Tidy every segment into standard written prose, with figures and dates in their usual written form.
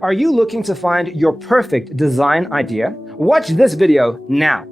Are you looking to find your perfect design idea? Watch this video now.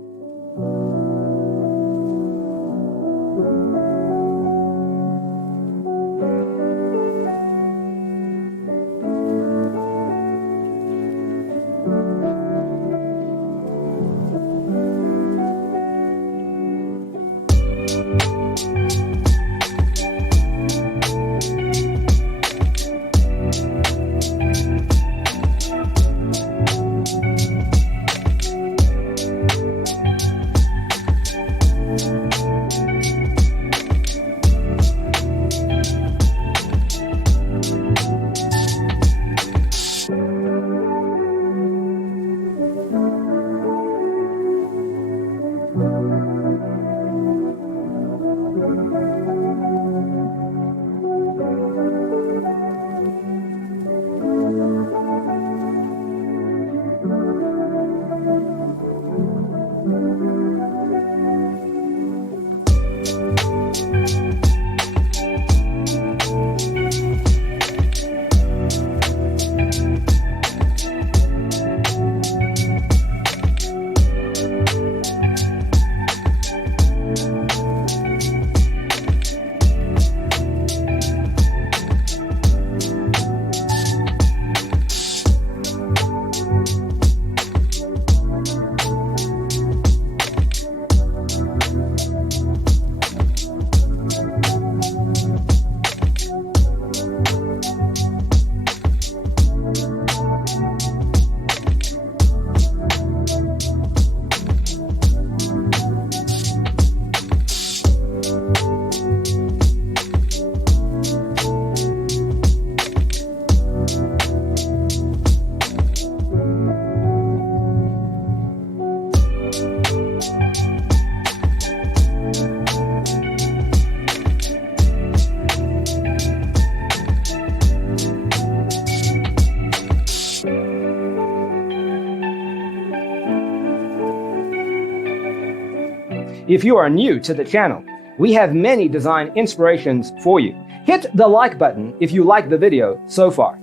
If you are new to the channel, we have many design inspirations for you. Hit the like button if you like the video so far.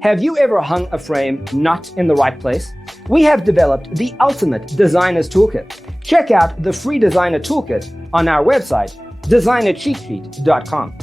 Have you ever hung a frame not in the right place? We have developed the ultimate designer's toolkit. Check out the free designer toolkit on our website, designercheatsheet.com.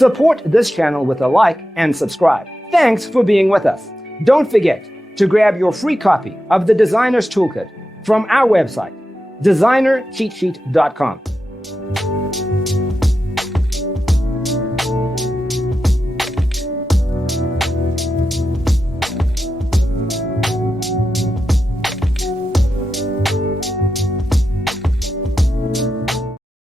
Support this channel with a like and subscribe. Thanks for being with us. Don't forget to grab your free copy of the Designer's Toolkit from our website, designercheatsheet.com.